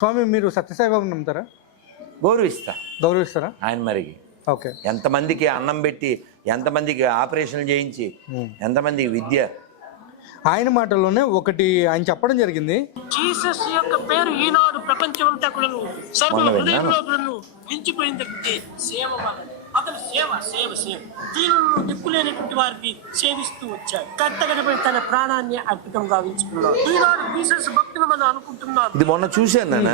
స్వామి మీరు సత్యసాయిబాబుని నమ్ముతారా? గౌరవిస్తా. గౌరవిస్తారా? ఆయన మరికి ఓకే. ఎంతమందికి అన్నం పెట్టి, ఎంతమందికి ఆపరేషన్లు చేయించి, ఎంతమందికి విద్య. ఆయన మాటల్లోనే ఒకటి ఆయన చెప్పడం జరిగింది. జీసస్ యొక్క పేరు ఈనాడు ప్రపంచమంతా కూడా సర్వ హృదయంలో మించిపోయింది. సేవ వలన అతను సేవ సేవ సేవ దీనులను దిక్కులేనటువంటి వారికి సేవిస్తూ వచ్చాడు. కట్టగడపై తన ప్రాణాన్ని అర్పితం గావించుకున్నాడు. ఈనాడు జీసస్ భక్తులు మనం అనుకుంటున్నారు. ఇది మొన్న చూశాను నాన్న,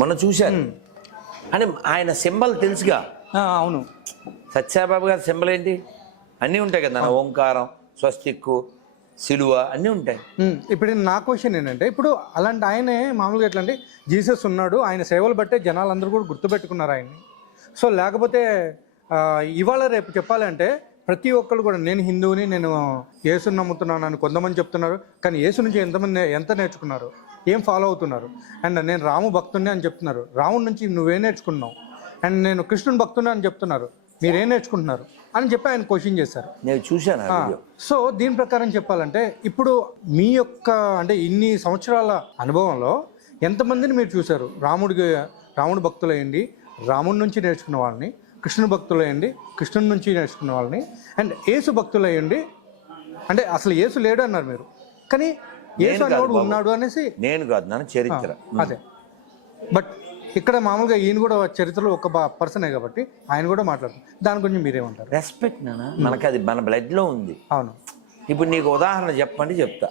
మొన్న చూశాను. అని ఆయన సింబల్ తెలుసుగా. అవును. సత్యసాయిబాబు గారి సింబల్ ఏంటి? అన్నీ ఉంటాయి కదా, ఓంకారం, స్వస్తిక్కు, సిలువ అన్నీ ఉంటాయి. ఇప్పుడు నా క్వశ్చన్ ఏంటంటే, ఇప్పుడు అలాంటి ఆయనే మామూలుగా ఎట్లా అంటే జీసస్ ఉన్నాడు, ఆయన సేవలు బట్టే జనాలందరూ కూడా గుర్తుపెట్టుకున్నారు ఆయన్ని. సో లేకపోతే ఇవాళ రేపు చెప్పాలంటే ప్రతి ఒక్కరు కూడా నేను హిందువుని, నేను యేసుని నమ్ముతున్నాను అని కొంతమంది చెప్తున్నారు. కానీ యేసు నుంచి ఎంత నేర్చుకున్నారు, ఏం ఫాలో అవుతున్నారు? అండ్ నేను రాము భక్తుని అని చెప్తున్నారు. రాముడి నుంచి నువ్వేం నేర్చుకున్నావు? అండ్ నేను కృష్ణుని భక్తుని అని చెప్తున్నారు. మీరేం నేర్చుకుంటున్నారు అని చెప్పి ఆయన క్వశ్చన్ చేశారు. నేను చూశాను. సో దీని ప్రకారం చెప్పాలంటే ఇప్పుడు మీ యొక్క అంటే ఇన్ని సంవత్సరాల అనుభవంలో ఎంతమందిని మీరు చూశారు? రాముడి భక్తులయ్యండి, రాముడి నుంచి నేర్చుకున్న వాళ్ళని, కృష్ణుని భక్తులయ్యండి, కృష్ణుని నుంచి నేర్చుకున్న వాళ్ళని, అండ్ యేసు భక్తులయ్యండి. అంటే అసలు యేసు లేడు అన్నారు మీరు, కానీ యేసు అనేవాడు ఉన్నాడు అనేసి. నేను కాదు నాన్న, చరిత్ర అదే. బట్ ఇక్కడ మామూలుగా ఈయన కూడా చరిత్రలో ఒక పర్సనే కాబట్టి ఆయన కూడా మాట్లాడుతున్నారు. దాని గురించి మీరేమంటారు? రెస్పెక్ట్ నాన్న, మనకి అది మన బ్లడ్ లో ఉంది. అవును. ఇప్పుడు నీకు ఉదాహరణ చెప్పండి, చెప్తా.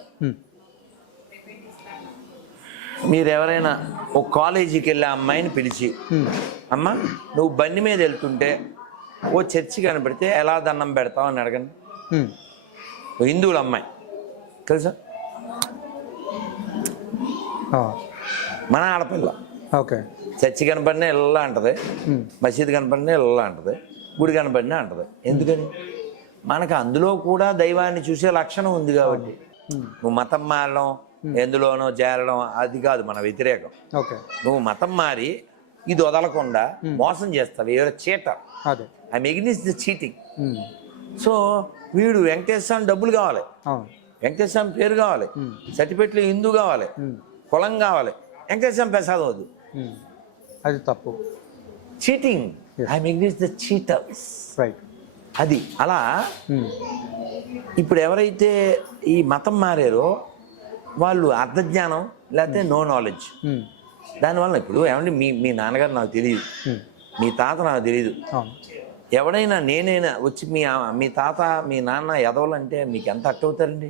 మీరు ఎవరైనా ఒక కాలేజీకి వెళ్ళే అమ్మాయిని పిలిచి, అమ్మ నువ్వు బండి మీద వెళ్తుంటే ఓ చర్చి కనబడితే ఎలా దండం పెడతావు అని అడగండి. హిందువుల అమ్మాయి తెలుసా? మన ఆడపిల్ల. ఓకే. చర్చి కనపడినా ఇళ్ళ అంటది, మసీదు కనపడినా ఇళ్ళ అంటది, గుడి కనపడినా అంటది. ఎందుకని? మనకు అందులో కూడా దైవాన్ని చూసే లక్షణం ఉంది కాబట్టి. నువ్వు మతం మారడం, ఎందులోనో చేరడం అది కాదు మన వ్యతిరేకం. నువ్వు మతం మారి ఇది వదలకుండా మోసం చేస్తావు. ఎవరో cheater, I against the cheating. So వీడు వెంకటేశ్వర డబ్బులు కావాలి, వెంకటేశ్వర పేరు కావాలి, సర్టిఫికెట్లు హిందూ కావాలి, కులం కావాలి, వెంకటేశ్వర ప్రసాదం వద్దు. అది తప్పు. Cheating, I against the cheaters. Right. అది అలా. ఇప్పుడు ఎవరైతే ఈ మతం మారారో వాళ్ళు అర్థజ్ఞానం లేకపోతే నో నాలెడ్జ్. దానివల్ల ఇప్పుడు ఏమంటే మీ నాన్నగారు నాకు తెలియదు, మీ తాత నాకు తెలియదు. ఎవడైనా నేనైనా వచ్చి మీ తాత మీ నాన్న ఎదవాలంటే మీకు ఎంత అట్టవుతారండి?